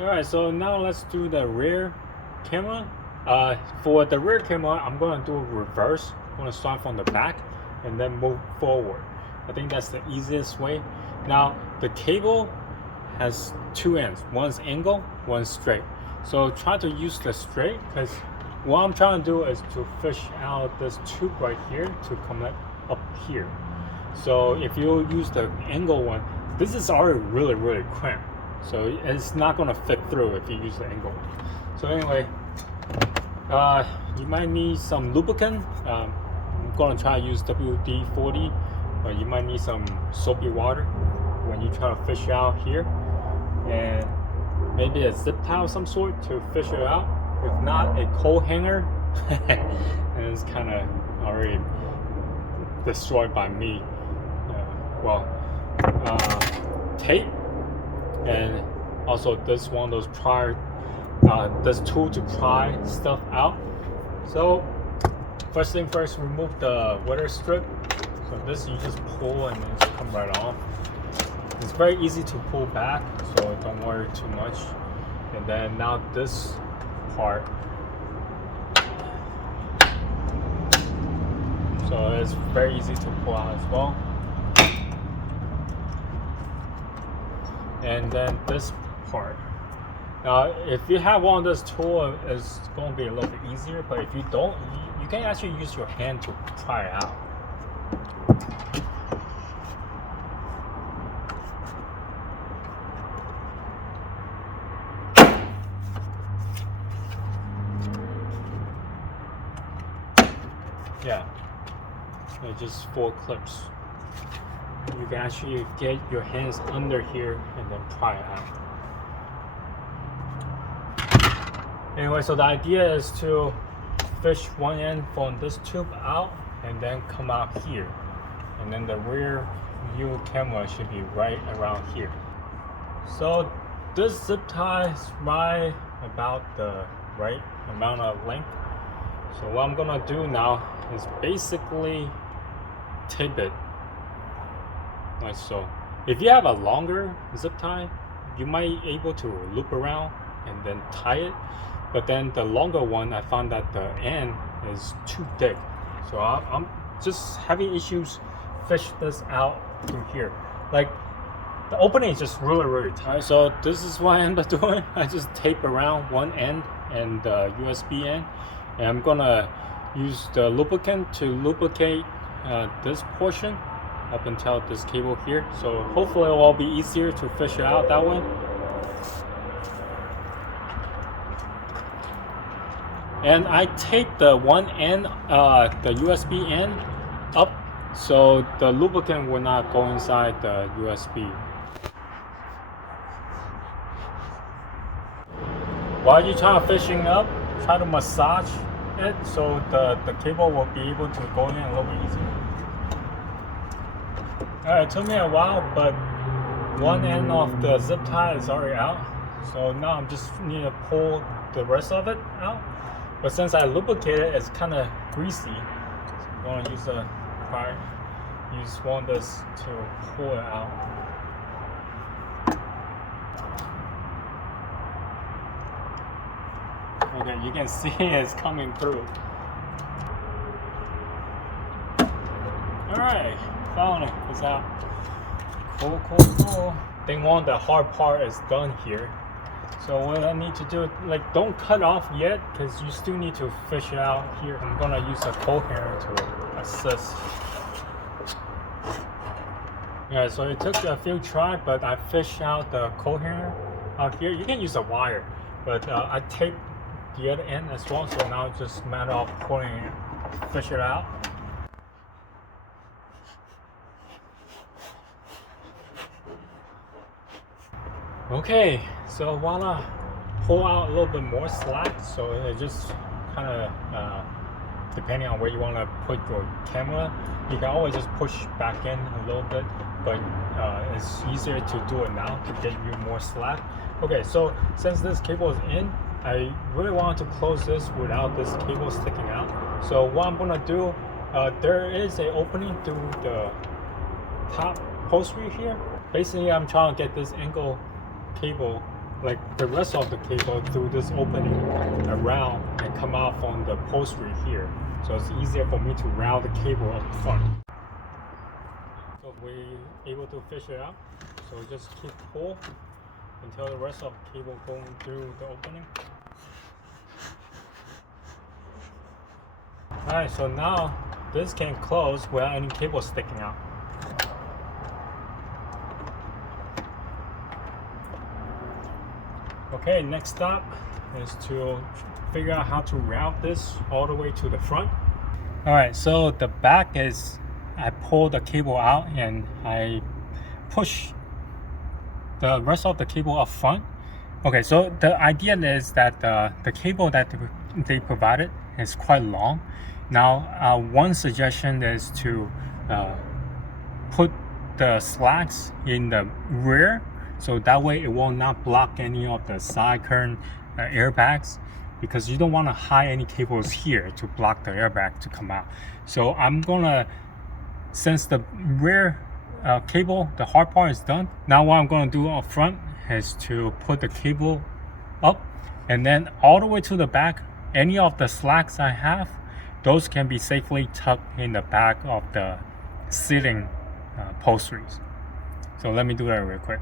Alright, so now let's do the rear camera. For the rear camera, I'm gonna do reverse. I'm gonna start from the back and then move forward. I think that's the easiest way. Now the cable has two ends. One's angle, one's straight. So try to use the straight because what I'm trying to do is to fish out this tube right here to connect up here. So if you use the angle one, this is already really cramped. So it's not gonna fit through if you use the angle. So anyway, you might need some lubricant. I'm gonna try to use WD-40, but you might need some soapy water when you try to fish out here, and maybe a zip tie of some sort to fish it out. If not, a coat hanger, and it's kind of already destroyed by me. Tape, and also this one of those this tool to pry stuff out. So first thing first, remove the weather strip. So this you just pull and it's come right off. It's very easy to pull back, so don't worry too much. And then now this part, so it's very easy to pull out as well. And then this part. Now, if you have one of those tools, it's going to be a little bit easier. But if you don't, you can actually use your hand to pry it out. Yeah, it's just 4 clips. You can actually get your hands under here and then pry it out. Anyway, so the idea is to fish one end from this tube out and then come out here. And then the rear view camera should be right around here. So this zip tie is right about the right amount of length. So what I'm gonna do now is basically tape it like so. If you have a longer zip tie, you might be able to loop around and then tie it. But then the longer one, I found that the end is too thick. So I'm just having issues fish this out through here. Like the opening is just really tight. So this is what I end up doing. I just tape around one end and the USB end. And I'm gonna use the lubricant to lubricate this portion up until this cable here. So hopefully it will be easier to fish it out that way. And I take the one end, the USB end up so the lubricant will not go inside the USB. While you're trying to fishing up, try to massage it so the cable will be able to go in a little bit easier. It took me a while, but one end of the zip tie is already out. So now I'm just need to pull the rest of it out. But since I lubricated it, it's kind of greasy. So I'm going to use one of this to pull it out. Okay, you can see it's coming through. Alright, finally it's out. Cool. Thing one, the hard part is done here. So what I need to do, like, don't cut off yet because you still need to fish it out here. I'm gonna use a coat hanger to assist. Yeah, so it took a few tries, but I fished out the coat hanger out here. You can use a wire, but I taped the other end as well. So now it's just a matter of pulling it, fish it out. Okay, so voila, pull out a little bit more slack, so it just kind of, depending on where you want to put your camera, you can always just push back in a little bit, but it's easier to do it now to get you more slack. Okay, so since this cable is in, I really want to close this without this cable sticking out. So what I'm gonna do, there is an opening through the top post right here. Basically, I'm trying to get this angle cable like the rest of the cable through this opening around and come out from the upholstery here. So it's easier for me to route the cable up front. So we're able to fish it out. So just keep pull until the rest of the cable going through the opening. Alright, so now this can close without any cable sticking out. Okay, next step is to figure out how to route this all the way to the front. Alright, so the back is, I pull the cable out and I push the rest of the cable up front. Okay, so the idea is that the cable that they provided is quite long. Now, one suggestion is to put the slats in the rear, so that way it will not block any of the side current airbags, because you don't want to hide any cables here to block the airbag to come out. So I'm gonna, since the rear cable, the hard part is done, now what I'm gonna do up front is to put the cable up, and then all the way to the back, any of the slats I have, those can be safely tucked in the back of the ceiling upholsteries. So let me do that real quick.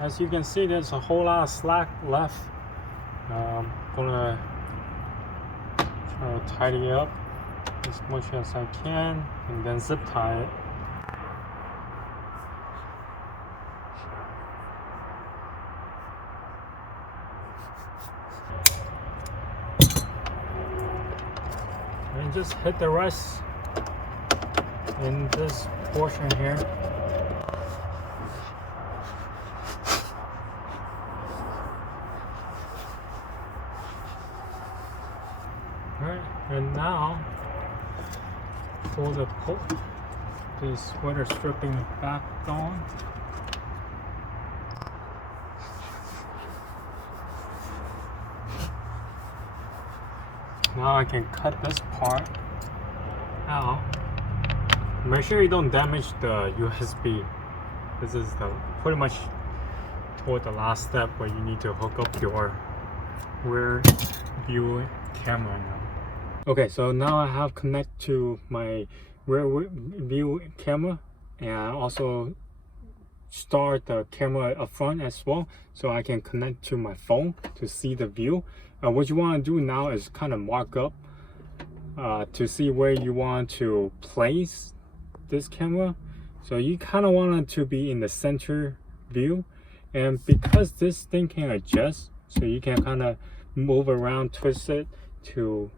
As you can see, there's a whole lot of slack left. I'm gonna try to tidy it up as much as I can and then zip tie it. And just hit the rest in this portion here. Alright, and now pull this weather stripping back on. Now I can cut this part out. Make sure you don't damage the USB. This is pretty much toward the last step where you need to hook up your rear view camera now. Okay, so now I have connected to my rear view camera, and I also start the camera up front as well, so I can connect to my phone to see the view. What you want to do now is kind of mark up to see where you want to place this camera. So you kind of want it to be in the center view, and because this thing can adjust, so you can kind of move around, twist it to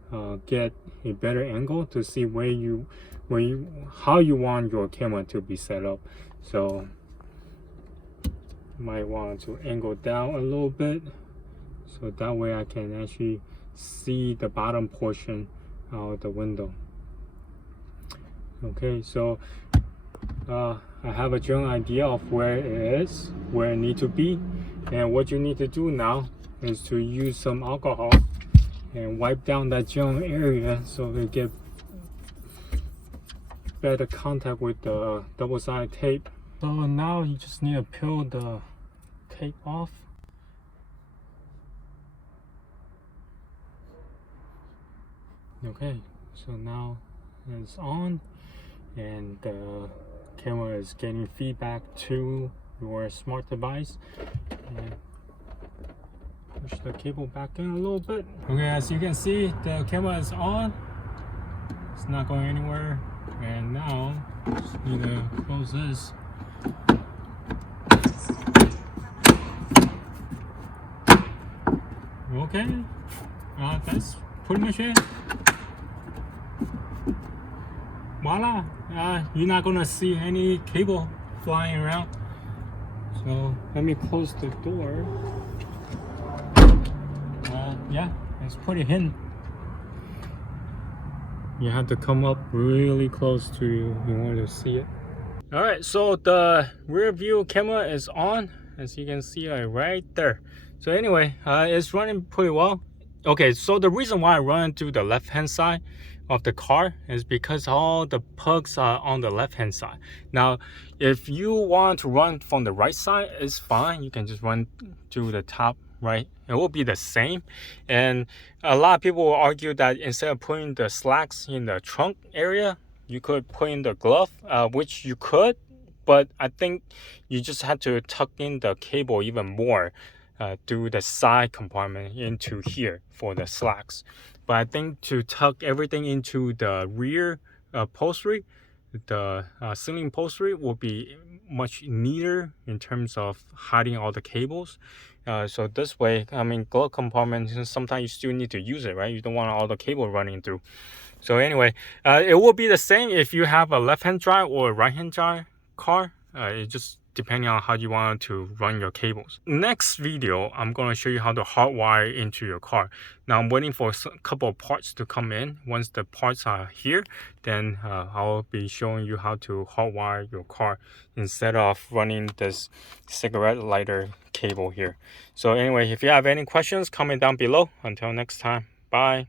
get a better angle to see how you want your camera to be set up. So you might want to angle down a little bit, so that way I can actually see the bottom portion of the window. Okay, so I have a general idea of where it is, where it needs to be, and what you need to do now is to use some alcohol and wipe down that general area so they get better contact with the double-sided tape. So now you just need to peel the tape off. Okay, so now it's on and the camera is getting feedback to your smart device. And push the cable back in a little bit. Okay, as you can see, the camera is on. It's not going anywhere. And now Just need to close this. Okay, that's pretty much it. Voila, you're not gonna see any cable flying around. So let me close the door. Yeah, it's pretty hidden. You have to come up really close to you in order to see it. All right, so the rear view camera is on, as you can see right there. So anyway, it's running pretty well. Okay, so the reason why I run to the left hand side of the car is because all the plugs are on the left hand side. Now if you want to run from the right side, it's fine, you can just run to the top right, it will be the same. And a lot of people will argue that instead of putting the slacks in the trunk area, you could put in the glove, which you could, but I think you just have to tuck in the cable even more through the side compartment into here for the slacks. But I think to tuck everything into the rear upholstery, the ceiling upholstery will be much neater in terms of hiding all the cables. So this way, I mean, glove compartment, sometimes you still need to use it, right? You don't want all the cable running through. So anyway, it will be the same if you have a left-hand drive or a right-hand drive car. It just depending on how you want to run your cables. Next video, I'm going to show you how to hardwire into your car. Now I'm waiting for a couple of parts to come in. Once the parts are here, then I'll be showing you how to hardwire your car instead of running this cigarette lighter cable here. So anyway, if you have any questions, comment down below. Until next time, bye.